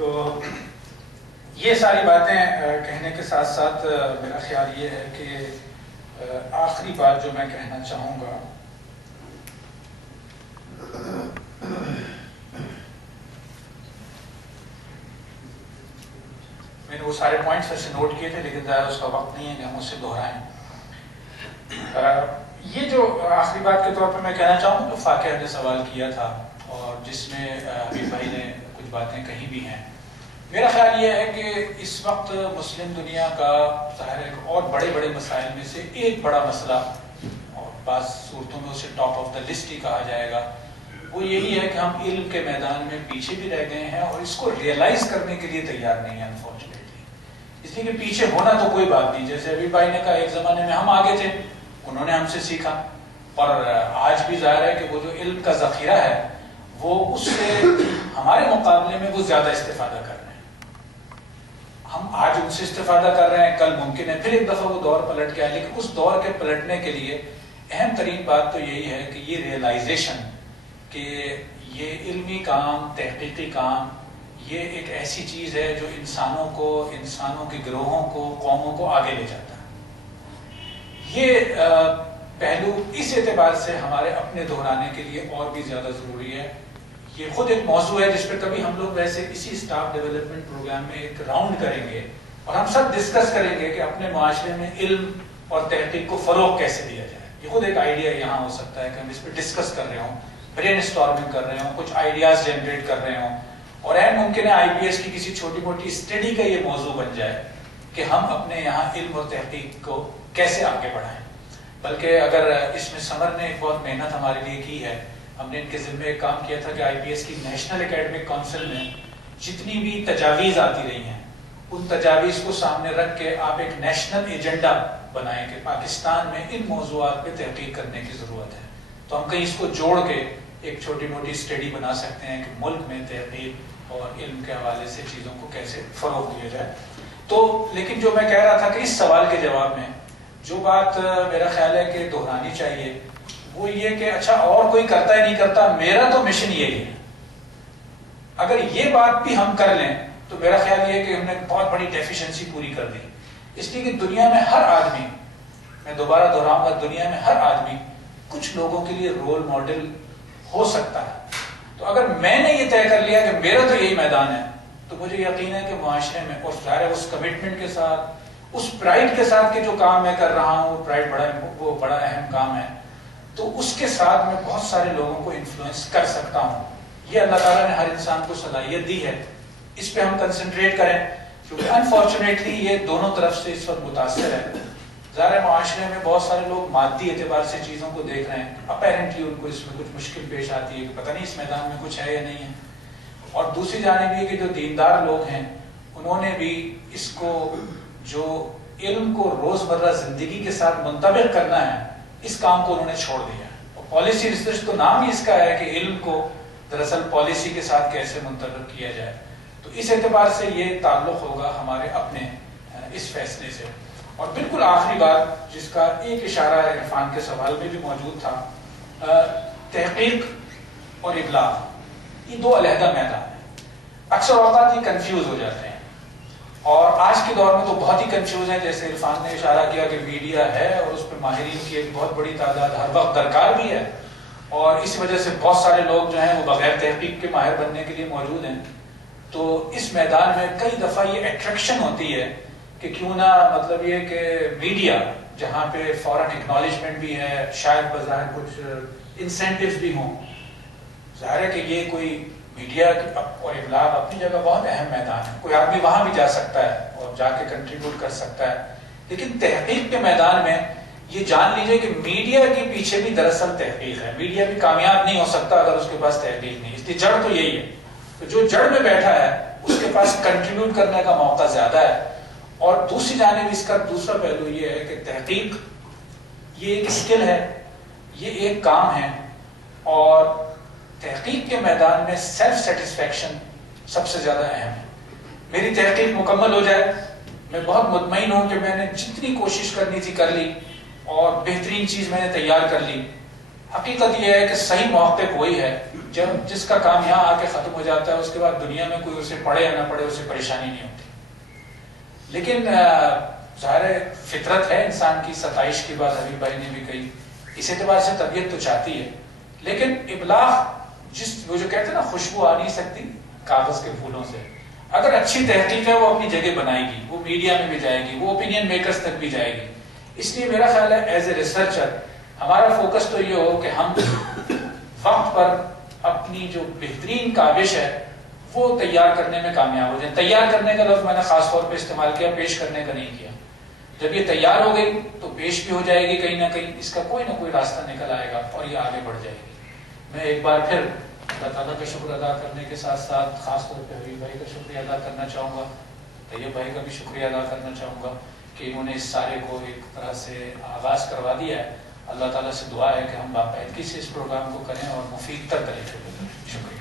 تو یہ ساری باتیں کہنے کے ساتھ ساتھ میرا خیال یہ ہے کہ آخری بات جو میں کہنا چاہوں گا میں نے وہ سارے پوائنٹس ایسے نوٹ کیے تھے لیکن ظاہر اس کا وقت نہیں ہے کہ ہم اسے دہرائیں. یہ جو آخری بات کے طور پہ میں کہنا چاہوں جو فاقہ نے سوال کیا تھا اور جس میں حبیب بھائی نے کچھ باتیں کہی بھی ہیں، میرا خیال یہ ہے کہ اس وقت مسلم دنیا کا ظاہر ایک اور بڑے بڑے مسائل میں سے ایک بڑا مسئلہ، اور بعض صورتوں میں اسے ٹاپ آف دا لسٹ ہی کہا جائے گا، وہ یہی ہے کہ ہم علم کے میدان میں پیچھے بھی رہ گئے ہیں اور اس کو ریئلائز کرنے کے لیے تیار نہیں ہیں انفارچونیٹلی. اس لیے کہ پیچھے ہونا تو کوئی بات نہیں، جیسے حبیب بھائی نے کہا ایک زمانے میں ہم آگے تھے، انہوں نے ہم سے سیکھا، اور آج بھی ظاہر ہے کہ وہ جو علم کا ذخیرہ ہے وہ اس سے ہمارے مقابلے میں وہ زیادہ استفادہ کر رہے ہیں. ہم آج ان سے استفادہ کر رہے ہیں، کل ممکن ہے پھر ایک دفعہ وہ دور پلٹ کے آئے، لیکن اس دور کے پلٹنے کے لیے اہم ترین بات تو یہی ہے کہ یہ ریئلائزیشن کہ یہ علمی کام، تحقیقی کام، یہ ایک ایسی چیز ہے جو انسانوں کو، انسانوں کے گروہوں کو، قوموں کو آگے لے جاتا ہے. یہ پہلو اس اعتبار سے ہمارے اپنے دہرانے کے لیے اور بھی زیادہ ضروری ہے. یہ خود ایک موضوع ہے جس پہ کبھی ہم لوگ ویسے اسی اسٹاف ڈیولپمنٹ پروگرام میں ایک راؤنڈ کریں گے اور ہم سب ڈسکس کریں گے کہ اپنے معاشرے میں علم اور تحقیق کو فروغ کیسے دیا جائے. یہ خود ایک آئیڈیا یہاں ہو سکتا ہے کہ ہم اس پہ ڈسکس کر رہے ہوں، برین اسٹارمنگ کر رہے ہوں، کچھ آئیڈیاز جنریٹ کر رہے ہوں، اور ممکن ہے آئی پی ایس کی کسی چھوٹی موٹی اسٹڈی کا یہ موضوع بن جائے کہ ہم اپنے یہاں علم اور تحقیق کو کیسے آگے بڑھائیں. بلکہ اگر اس میں سمر نے ایک بہت محنت ہمارے لیے کی ہے، ہم نے ان کے ذمہ ایک کام کیا تھا کہ آئی پی ایس کی نیشنل اکیڈمک کونسل میں جتنی بھی تجاویز آتی رہی ہیں ان تجاویز کو سامنے رکھ کے آپ ایک نیشنل ایجنڈا بنائیں کہ پاکستان میں ان موضوعات پہ تحقیق کرنے کی ضرورت ہے. تو ہم کہیں اس کو جوڑ کے ایک چھوٹی موٹی اسٹڈی بنا سکتے ہیں کہ ملک میں تحقیق اور علم کے حوالے سے چیزوں کو کیسے فروغ دیا جائے. تو لیکن جو میں کہہ رہا تھا کہ اس سوال کے جواب میں جو بات میرا خیال ہے کہ دہرانی چاہیے وہ یہ کہ اچھا اور کوئی کرتا ہے نہیں کرتا، میرا تو مشن یہی ہے. اگر یہ بات بھی ہم کر لیں تو میرا خیال یہ ہے کہ ہم نے بہت بڑی ڈیفیشنسی پوری کر دی. اس لیے کہ دنیا میں ہر آدمی، میں دوبارہ دہراؤں گا، دنیا میں ہر آدمی کچھ لوگوں کے لیے رول ماڈل ہو سکتا ہے. تو اگر میں نے یہ طے کر لیا کہ میرا تو یہی میدان ہے تو مجھے یقین ہے کہ معاشرے میں اور ظاہر ہے اس کمٹمنٹ کے ساتھ، اس پرائڈ کے ساتھ کہ جو کام میں کر رہا ہوں وہ پرائڈ وہ بڑا اہم کام ہے، تو اس کے ساتھ میں بہت سارے لوگوں کو انفلوئنس کر سکتا ہوں. یہ اللہ تعالیٰ نے ہر انسان کو صلاحیت دی ہے، اس پہ ہم کنسنٹریٹ کریں کیونکہ انفارچونیٹلی یہ دونوں طرف سے اس وقت متاثر ہے. ظاہر معاشرے میں بہت سارے لوگ مادی اعتبار سے چیزوں کو دیکھ رہے ہیں، اپیرنٹلی ان کو اس میں کچھ مشکل پیش آتی ہے کہ پتہ نہیں اس میدان میں کچھ ہے یا نہیں ہے. اور دوسری جانب یہ کہ جو دیندار لوگ ہیں انہوں نے بھی اس کو، جو علم کو روزمرہ زندگی کے ساتھ منطبق کرنا ہے، اس کام کو انہوں نے چھوڑ دیا. اور پالیسی ریسرچ تو نام ہی اس کا ہے کہ علم کو دراصل پالیسی کے ساتھ کیسے منطبق کیا جائے. تو اس اعتبار سے یہ تعلق ہوگا ہمارے اپنے اس فیصلے سے. اور بالکل آخری بات جس کا ایک اشارہ عرفان کے سوال میں بھی موجود تھا، تحقیق اور ابلاغ یہ دو علیحدہ میدان ہیں. اکثر اوقات یہ کنفیوز ہو جاتے ہیں اور آج کے دور میں تو بہت ہی کنفیوز ہیں. جیسے عرفان نے اشارہ کیا کہ میڈیا ہے اور اس پہ ماہرین کی ایک بہت بڑی تعداد ہر وقت درکار بھی ہے، اور اس وجہ سے بہت سارے لوگ جو ہیں وہ بغیر تحقیق کے ماہر بننے کے لیے موجود ہیں. تو اس میدان میں کئی دفعہ یہ اٹریکشن ہوتی ہے کہ کیوں نہ، مطلب یہ کہ میڈیا جہاں پہ فوراً اکنالجمنٹ بھی ہے، شاید بظاہر کچھ انسینٹیوز بھی ہوں، ظاہر ہے کہ یہ کوئی میڈیا اور ابلاغ اپنی جگہ بہت اہم میدان ہے، کوئی آدمی وہاں بھی جا سکتا ہے اور جا کے کنٹریبیوٹ کر سکتا ہے. لیکن تحقیق کے میدان میں یہ جان لیجئے کہ میڈیا کے پیچھے بھی دراصل تحقیق ہے. میڈیا بھی کامیاب نہیں ہو سکتا اگر اس کے پاس تحقیق نہیں. اس لیے جڑ تو یہی ہے. تو جو جڑ میں بیٹھا ہے اس کے پاس کنٹریبیوٹ کرنے کا موقع زیادہ ہے. اور دوسری جانب اس کا دوسرا پہلو یہ ہے کہ تحقیق یہ ایک اسکل ہے، یہ ایک کام ہے، اور تحقیق کے میدان میں سیلف سیٹسفیکشن سب سے زیادہ اہم ہے. میری تحقیق مکمل ہو جائے، میں بہت مطمئن ہوں کہ میں نے جتنی کوشش کرنی تھی کر لی اور بہترین چیز میں نے تیار کر لی. حقیقت یہ ہے کہ صحیح موقف وہی ہے جس کا کام یہاں آ کے ختم ہو جاتا ہے، اس کے بعد دنیا میں کوئی اسے پڑھے یا نہ پڑھے اسے پریشانی نہیں ہوتی. لیکن ظاہر فطرت ہے انسان کی، ستائش کی بات حبیب بھائی نے بھی کہی، اس اعتبار سے طبیعت تو چاہتی ہے، لیکن ابلاغ وہ جو کہتے ہیں نا خوشبو آ نہیں سکتی کاغذ کے پھولوں سے. اگر اچھی تحقیق ہے وہ اپنی جگہ بنائے گی، وہ میڈیا میں بھی جائے گی، وہ اوپینین میکرز تک بھی جائے گی. اس لیے میرا خیال ہے ایز اے ریسرچر ہمارا فوکس تو یہ ہو کہ ہم وقت پر اپنی جو بہترین کاوش ہے وہ تیار کرنے میں کامیاب ہو جائیں. تیار کرنے کا لفظ میں نے خاص طور پہ استعمال کیا، پیش کرنے کا نہیں کیا. جب یہ تیار ہو گئی تو پیش بھی ہو جائے گی کہیں نہ کہیں، اس کا کوئی نہ کوئی راستہ نکل آئے گا اور یہ آگے بڑھ جائے گی. میں ایک بار پھر اللہ تعالیٰ کا شکر ادا کرنے کے ساتھ ساتھ خاص طور پہ حبیب بھائی کا شکریہ ادا کرنا چاہوں گا، طیب بھائی کا بھی شکریہ ادا کرنا چاہوں گا کہ انہوں نے اس سارے کو ایک طرح سے آغاز کروا دیا ہے. اللہ تعالیٰ سے دعا ہے کہ ہم باقاعدگی سے اس پروگرام کو کریں اور مفید تر طریقے سے کریں. شکریہ.